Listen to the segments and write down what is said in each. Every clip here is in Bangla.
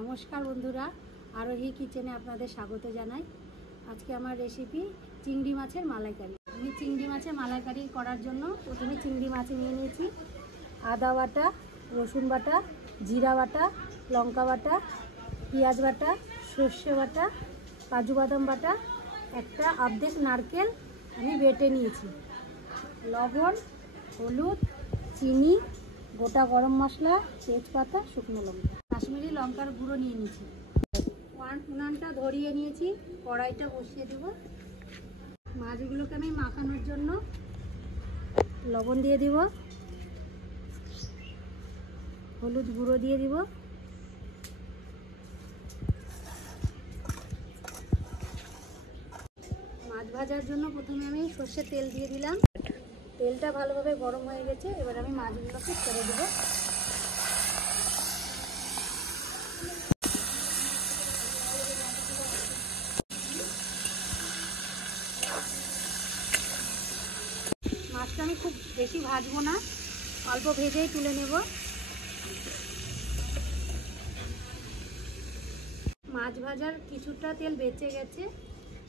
নমস্কার বন্ধুরা, আরোহী কিচেনে আপনাদের স্বাগত জানাই। আজকে আমার রেসিপি চিংড়ি মাছের মালাইকারি। আমি চিংড়ি মাছের মালাইকারি করার জন্য প্রথমে চিংড়ি মাছ নিয়ে নিয়েছি। আদা বাটা, রসুন বাটা, জিরা বাটা, লঙ্কা বাটা, পেঁয়াজ বাটা, সর্ষে বাটা, কাজু বাদাম বাটা, একটা অর্ধেক নারকেল আমি বেটে নিয়েছি, লবণ, হলুদ, চিনি, গোটা গরম মশলা, তেজপাতা, শুকনো লঙ্কা, কাশ্মীরি লঙ্কার গুঁড়ো নিয়ে নিয়েছি। উনানটা ধরিয়ে নিয়েছি, কড়াইটা বসিয়ে দেব। মাছগুলোকে আমি মাখানোর জন্য লবণ দিয়ে দিব, হলুদ গুঁড়ো দিয়ে দিব, মাছ ভাজার জন্য প্রথমে আমি সর্ষের তেল দিয়ে দিলাম। তেলটা ভালোভাবে গরম হয়ে গেছে, এবার আমি মাছগুলোকে ছেড়ে দেব। মাছটা আমি খুব বেশি ভাজবো না, অল্প ভেজেই তুলে নেব। মাছ ভাজার কিছুটা তেল বেঁচে গেছে,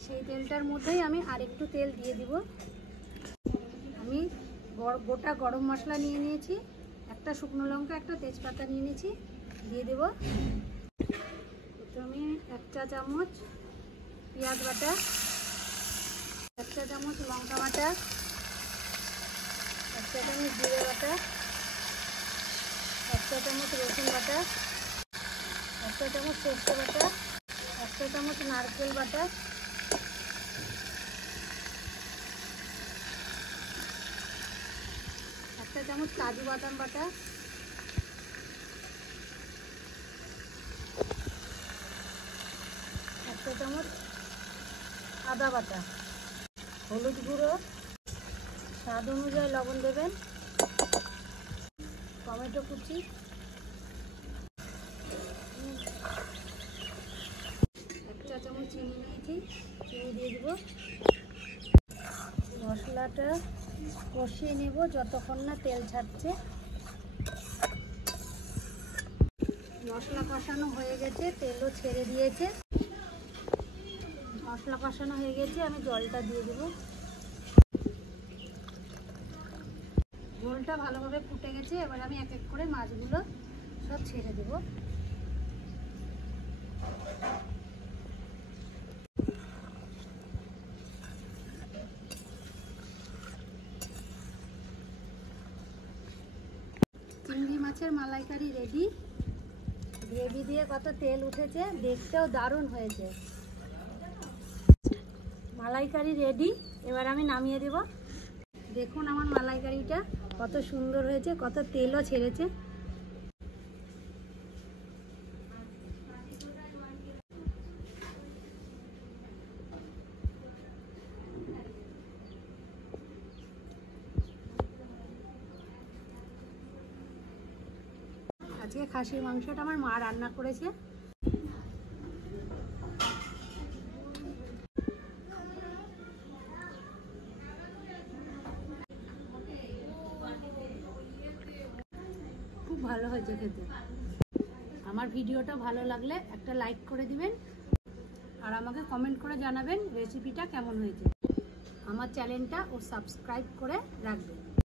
সেই তেলটার মধ্যেই আমি আরেকটু তেল দিয়ে দিব। আমি গোটা গরম মশলা নিয়ে নিয়েছি, একটা শুকনো লঙ্কা, একটা তেজপাতা নিয়ে নিয়েছি, দিয়ে দেব। প্রথমে 1 চা চামচ পেঁয়াজ বাটা, 1 চা চামচ লঙ্কা বাটা, 1 চা চামচ জিরে বাটা, 1 চা চামচ রসুন বাটা, 1 চা চামচ সর্ষে বাটা, 1 চা চামচ নারকেল বাটা, 1 চা চামচ কাজু বাদাম বাটা, 1 চা চামচ আদা বাটা, হলুদ গুঁড়ো, স্বাদ অনুযায়ী লবণ দেবেন, টমেটো কুচি, 1 চা চামচ চিনি নিয়েছি, চিনি দিয়ে দেব। মশলাটা কষিয়ে নেব যতক্ষণ না তেল ছাড়ছে। মশলা কষানো হয়ে গেছে, তেলও ছেড়ে দিয়েছে। মশলা কষানো হয়ে গেছে, আমি জলটা দিয়ে দেব। ঝোলটা ভালোভাবে ফুটে গেছে, এবার আমি এক এক করে মাছগুলো সব ছেড়ে দেব। চিংড়ি মাছের মালাইকারি রেডি। গ্রেভি দিয়ে কত তেল উঠেছে, দেখতেও দারুণ হয়েছে। মালাইকারি রেডি, এবার আমি নামিয়ে দেব। দেখুন আমার মালাইকারিটা কত সুন্দর হয়েছে, কত তেলও ছেড়েছে। আজকে খাসির মাংসটা আমার মা রান্না করেছে। খুব ভালো হয়েছে খেতে। আমার ভিডিওটা ভালো লাগলে একটা লাইক করে দিবেন, আর আমাকে কমেন্ট করে জানাবেন রেসিপিটা কেমন হয়েছে। আমার চ্যানেলটা সাবস্ক্রাইব করে রাখবেন।